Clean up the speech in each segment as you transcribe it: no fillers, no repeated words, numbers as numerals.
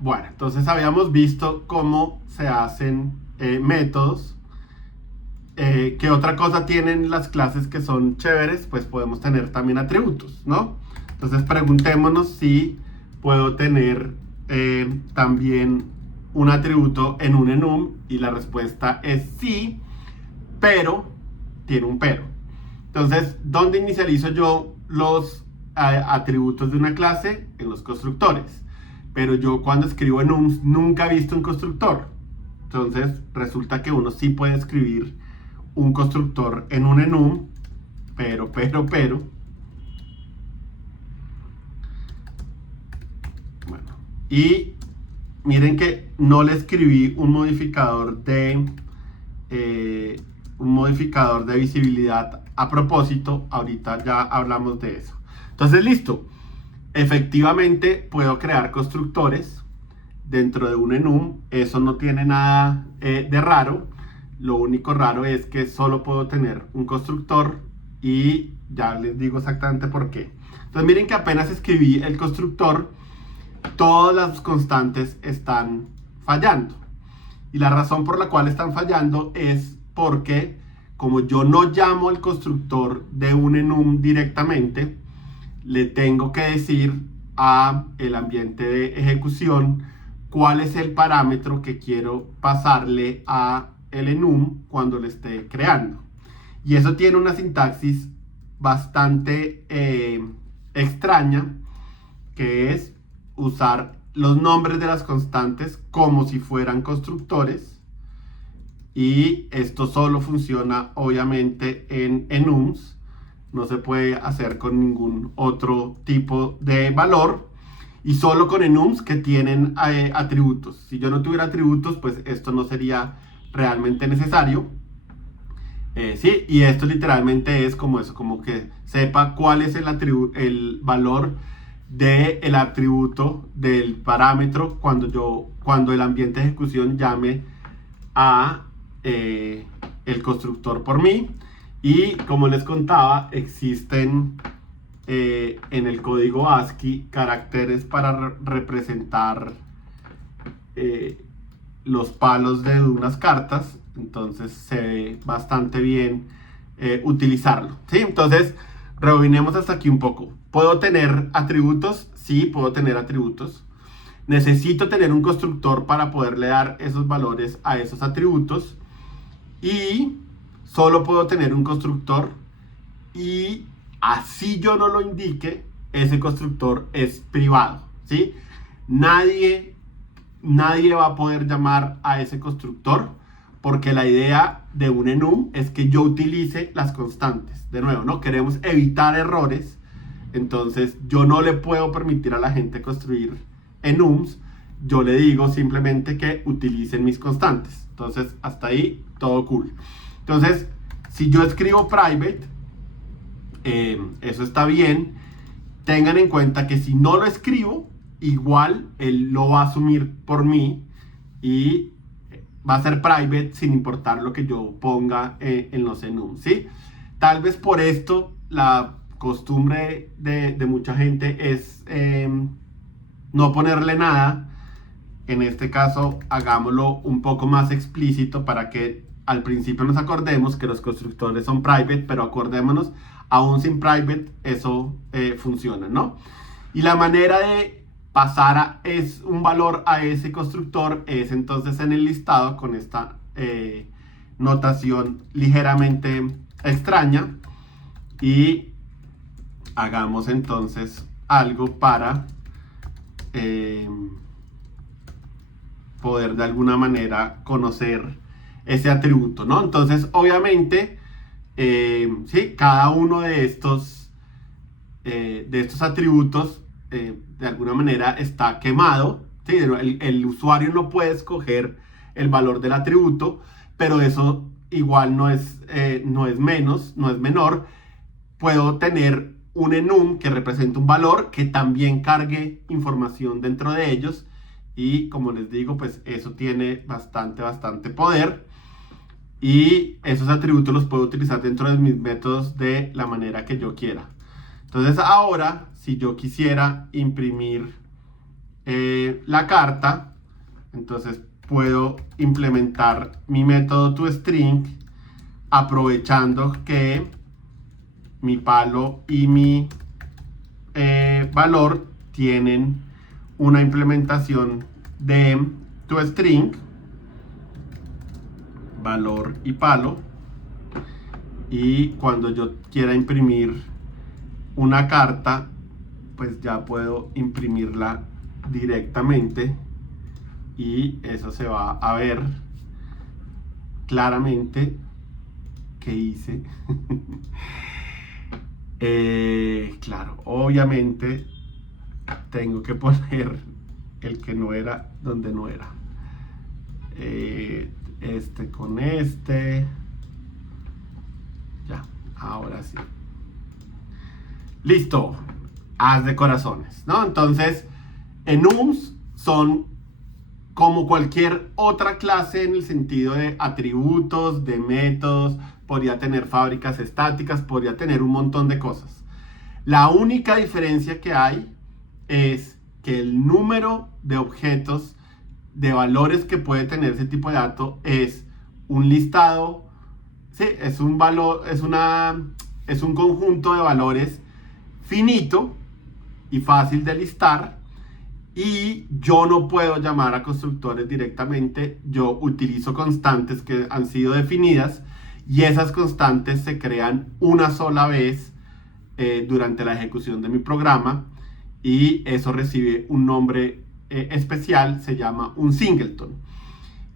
Bueno, entonces habíamos visto cómo se hacen métodos. ¿Qué otra cosa tienen las clases que son chéveres? Pues podemos tener también atributos, ¿no? Entonces preguntémonos si puedo tener también un atributo en un enum, y la respuesta es sí, pero tiene un pero. Entonces, ¿dónde inicializo yo los atributos de una clase? En los constructores. Pero yo cuando escribo enums nunca he visto un constructor. Entonces, resulta que uno sí puede escribir un constructor en un enum, pero. Bueno, y miren que no le escribí un modificador de visibilidad a propósito. Ahorita ya hablamos de eso. Entonces, listo. Efectivamente, puedo crear constructores dentro de un enum. Eso no tiene nada de raro. Lo único raro es que solo puedo tener un constructor, y ya les digo exactamente por qué. Entonces miren que apenas escribí el constructor, todas las constantes están fallando. Y la razón por la cual están fallando es porque, como yo no llamo el constructor de un enum directamente, le tengo que decir a el ambiente de ejecución cuál es el parámetro que quiero pasarle a el enum cuando le esté creando. Y eso tiene una sintaxis bastante extraña, que es usar los nombres de las constantes como si fueran constructores. Y esto solo funciona obviamente en enums. No se puede hacer con ningún otro tipo de valor, y solo con enums que tienen atributos. Si yo no tuviera atributos, pues esto no sería realmente necesario. Sí, y esto literalmente es como eso, como que sepa cuál es el valor del atributo del parámetro cuando el ambiente de ejecución llame a el constructor por mí. Y como les contaba, existen en el código ASCII caracteres para representar los palos de unas cartas. Entonces se ve bastante bien utilizarlo, ¿sí? Entonces, rebobinemos hasta aquí un poco. ¿Puedo tener atributos? Sí, puedo tener atributos. Necesito tener un constructor para poderle dar esos valores a esos atributos. Y solo puedo tener un constructor, y así yo no lo indique, ese constructor es privado, ¿sí? Nadie va a poder llamar a ese constructor, porque la idea de un enum es que yo utilice las constantes. De nuevo, ¿no? Queremos evitar errores. Entonces yo no le puedo permitir a la gente construir enums. Yo le digo simplemente que utilicen mis constantes. Entonces hasta ahí todo cool. Entonces, si yo escribo private, eso está bien. Tengan en cuenta que si no lo escribo, igual él lo va a asumir por mí, y va a ser private sin importar lo que yo ponga en los enums, ¿sí? Tal vez por esto la costumbre de mucha gente es no ponerle nada. En este caso, hagámoslo un poco más explícito para que al principio nos acordemos que los constructores son private, pero acordémonos, aún sin private, eso funciona, ¿no? Y la manera de pasar un valor a ese constructor es entonces en el listado con esta notación ligeramente extraña. Y hagamos entonces algo para poder de alguna manera conocer ese atributo, ¿no? Entonces, obviamente, sí, cada uno de estos atributos de alguna manera está quemado, ¿sí? El usuario no puede escoger el valor del atributo, pero eso igual no es menor. Puedo tener un enum que representa un valor que también cargue información dentro de ellos, y como les digo, pues eso tiene bastante poder, y esos atributos los puedo utilizar dentro de mis métodos de la manera que yo quiera. Entonces ahora, si yo quisiera imprimir la carta, entonces puedo implementar mi método toString aprovechando que mi palo y mi valor tienen una implementación de toString, valor y palo, y cuando yo quiera imprimir una carta, pues ya puedo imprimirla directamente y eso se va a ver claramente que hice. Claro, obviamente tengo que poner el que no era donde no era. Este con este. Ya, ahora sí. Listo. Haz de corazones, ¿no? Entonces, enums son como cualquier otra clase en el sentido de atributos, de métodos, podría tener fábricas estáticas, podría tener un montón de cosas. La única diferencia que hay es que el número de objetos, de valores que puede tener ese tipo de dato es un listado, ¿sí? Es un valor, es un conjunto de valores finito y fácil de listar, y yo no puedo llamar a constructores directamente, yo utilizo constantes que han sido definidas y esas constantes se crean una sola vez durante la ejecución de mi programa y eso recibe un nombre especial, se llama un singleton.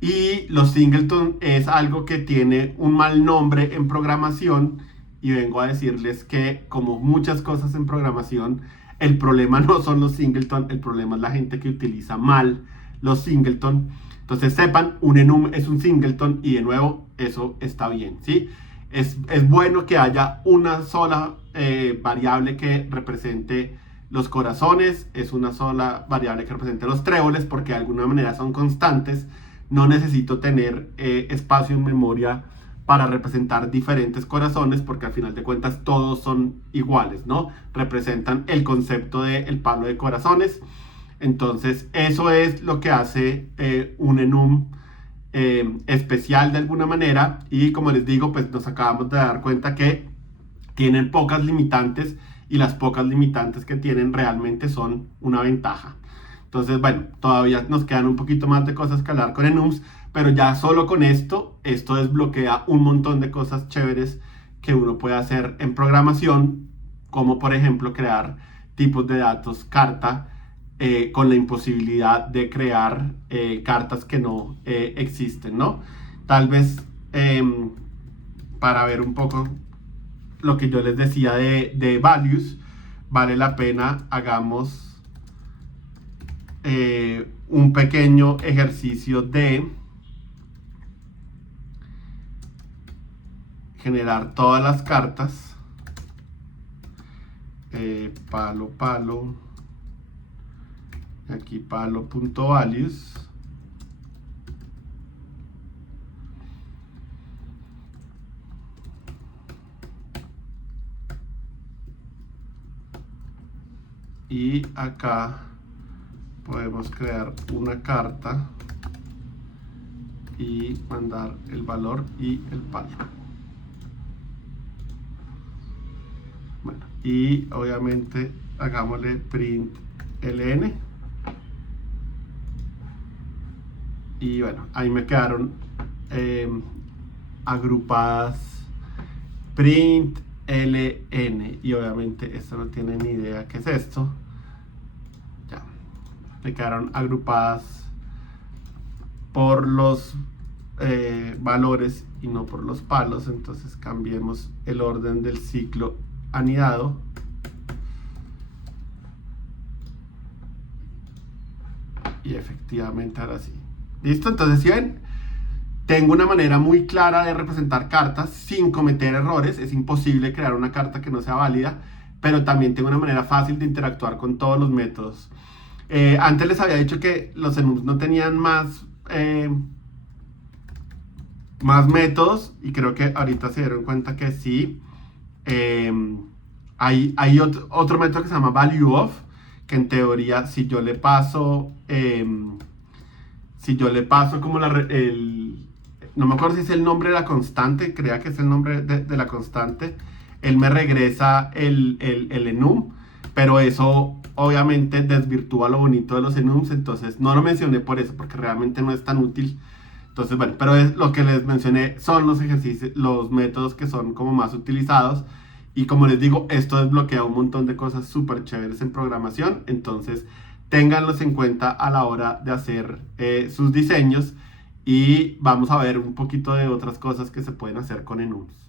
Y los singleton es algo que tiene un mal nombre en programación y vengo a decirles que como muchas cosas en programación, el problema no son los singleton, el problema es la gente que utiliza mal los singleton. Entonces sepan, un enum es un singleton y de nuevo eso está bien, ¿sí? Es bueno que haya una sola variable que represente los corazones, es una sola variable que represente los tréboles porque de alguna manera son constantes. No necesito tener espacio en memoria para representar diferentes corazones porque al final de cuentas todos son iguales, ¿no? Representan el concepto del palo de corazones. Entonces eso es lo que hace un enum especial de alguna manera y como les digo, pues nos acabamos de dar cuenta que tienen pocas limitantes y las pocas limitantes que tienen realmente son una ventaja. Entonces, bueno, todavía nos quedan un poquito más de cosas que hablar con enums, pero ya solo con esto desbloquea un montón de cosas chéveres que uno puede hacer en programación, como por ejemplo crear tipos de datos carta con la imposibilidad de crear cartas que no existen, ¿no? Tal vez para ver un poco lo que yo les decía de values, vale la pena hagamos un pequeño ejercicio de generar todas las cartas, palo, aquí palo.values, y acá podemos crear una carta y mandar el valor y el palo. Bueno, y obviamente hagámosle print ln y bueno, ahí me quedaron agrupadas print ln y obviamente esto no tiene ni idea qué es esto. Ya me quedaron agrupadas por los valores y no por los palos, entonces cambiemos el orden del ciclo anidado y efectivamente ahora sí. ¿Listo? Entonces, si ven, tengo una manera muy clara de representar cartas sin cometer errores. Es imposible crear una carta que no sea válida, pero también tengo una manera fácil de interactuar con todos los métodos. Antes les había dicho que los enums no tenían más métodos y creo que ahorita se dieron cuenta que sí. Hay otro método que se llama valueOf, que en teoría si yo le paso como no me acuerdo si es el nombre de la constante, crea que es el nombre de la constante, él me regresa el enum, pero eso obviamente desvirtúa lo bonito de los enums, entonces no lo mencioné por eso, porque realmente no es tan útil. Entonces, bueno, pero lo que les mencioné son los ejercicios, los métodos que son como más utilizados. Y como les digo, esto desbloquea un montón de cosas súper chéveres en programación. Entonces, ténganlos en cuenta a la hora de hacer sus diseños. Y vamos a ver un poquito de otras cosas que se pueden hacer con enums.